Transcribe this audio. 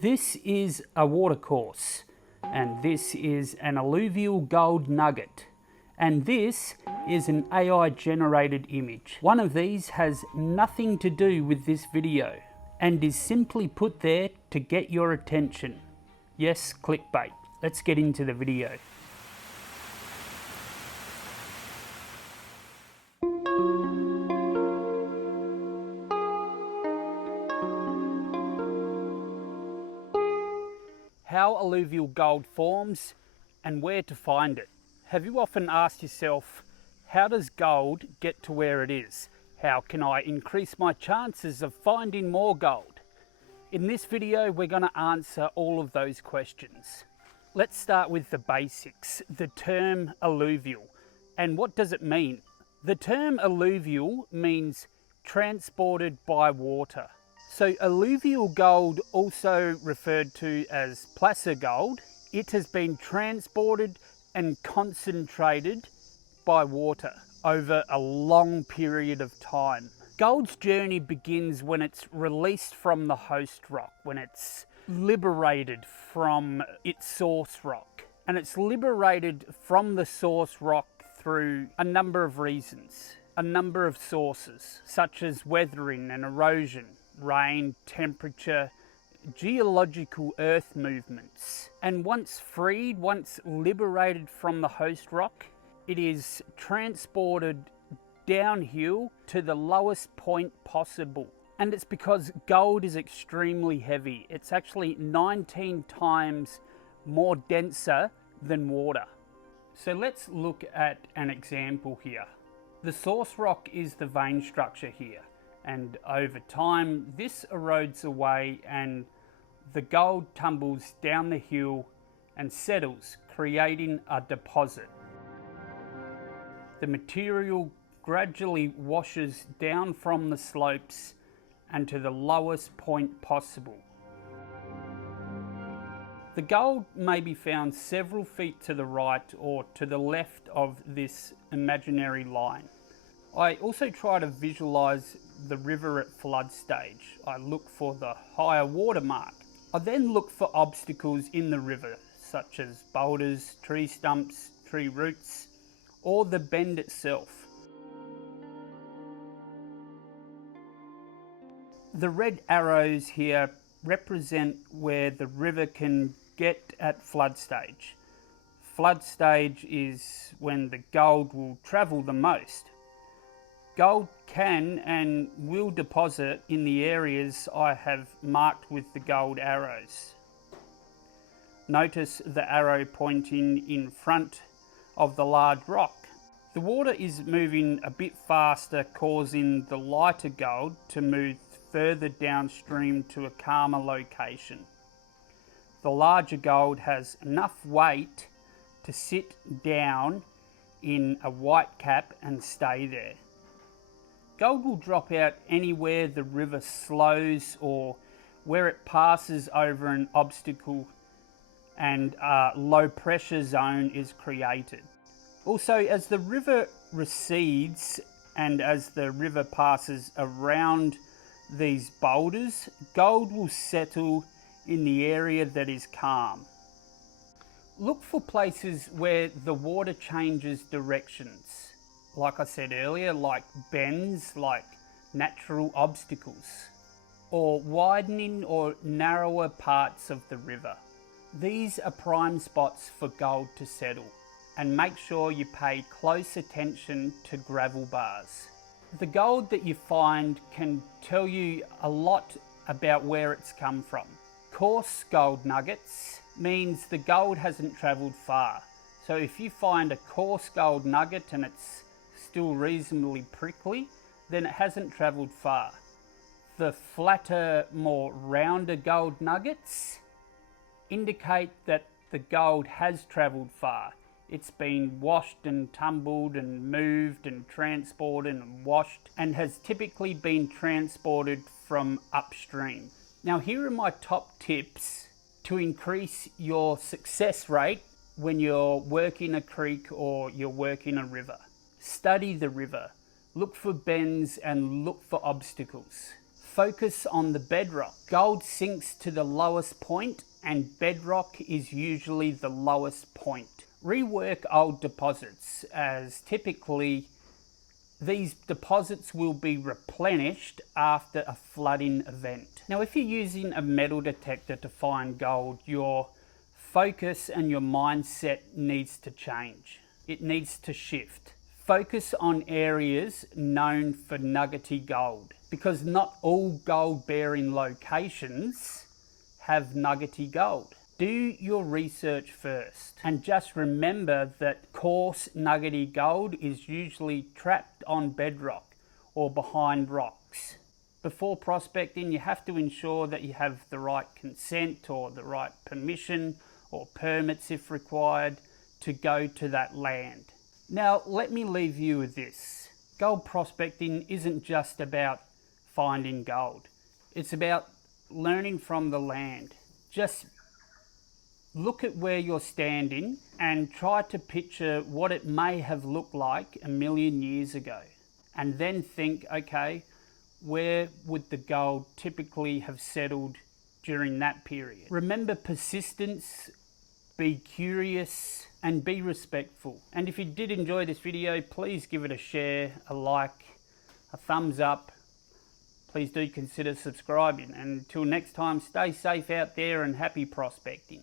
This is a watercourse, and this is an alluvial gold nugget, and this is an AI generated image. One of these has nothing to do with this video and is simply put there to get your attention. Yes, clickbait. Let's get into the video. How alluvial gold forms and where to find it. Have you often asked yourself, how does gold get to where it is? How can I increase my chances of finding more gold? In this video, we're going to answer all of those questions. Let's start with the basics, the term alluvial. And what does it mean? The term alluvial means transported by water. So alluvial gold, also referred to as placer gold, it has been transported and concentrated by water over a long period of time. Gold's journey begins when it's released from the host rock, when it's liberated from its source rock. And it's liberated from the source rock through a number of reasons, a number of sources, such as weathering and erosion, rain, temperature, geological earth movements. And once freed, once liberated from the host rock, it is transported downhill to the lowest point possible. And it's because gold is extremely heavy. It's actually 19 times more denser than water. So let's look at an example here. The source rock is the vein structure here. And over time, this erodes away and the gold tumbles down the hill and settles, creating a deposit. The material gradually washes down from the slopes and to the lowest point possible. The gold may be found several feet to the right or to the left of this imaginary line. I also try to visualize the river at flood stage. I look for the higher water mark. I then look for obstacles in the river, such as boulders, tree stumps, tree roots, or the bend itself. The red arrows here represent where the river can get at flood stage. Flood stage is when the gold will travel the most. Gold can and will deposit in the areas I have marked with the gold arrows. Notice the arrow pointing in front of the large rock. The water is moving a bit faster, causing the lighter gold to move further downstream to a calmer location. The larger gold has enough weight to sit down in a white cap and stay there. Gold will drop out anywhere the river slows or where it passes over an obstacle and a low pressure zone is created. Also, as the river recedes and as the river passes around these boulders, gold will settle in the area that is calm. Look for places where the water changes directions. Like I said earlier, like bends, like natural obstacles, or widening or narrower parts of the river. These are prime spots for gold to settle, and make sure you pay close attention to gravel bars. The gold that you find can tell you a lot about where it's come from. Coarse gold nuggets means the gold hasn't travelled far. So if you find a coarse gold nugget and it's still reasonably prickly, then it hasn't travelled far. The flatter, more rounder gold nuggets indicate that the gold has travelled far. It's been washed and tumbled and moved and transported and washed and has typically been transported from upstream. Now here are my top tips to increase your success rate when you're working a creek or you're working a river. Study the river. Look for bends and look for obstacles. Focus on the bedrock. Gold sinks to the lowest point and bedrock is usually the lowest point. Rework old deposits, as typically these deposits will be replenished after a flooding event. Now, if you're using a metal detector to find gold, your focus and your mindset needs to change. It needs to shift. Focus on areas known for nuggety gold, because not all gold bearing locations have nuggety gold. Do your research first, and just remember that coarse nuggety gold is usually trapped on bedrock or behind rocks. Before prospecting, you have to ensure that you have the right consent or the right permission or permits if required to go to that land. Now, let me leave you with this. Gold prospecting isn't just about finding gold. It's about learning from the land. Just look at where you're standing and try to picture what it may have looked like a million years ago. And then think, okay, where would the gold typically have settled during that period? Remember persistence, be curious, and be respectful. And if you did enjoy this video, please give it a share, a like, a thumbs up. Please do consider subscribing. And until next time, stay safe out there and happy prospecting.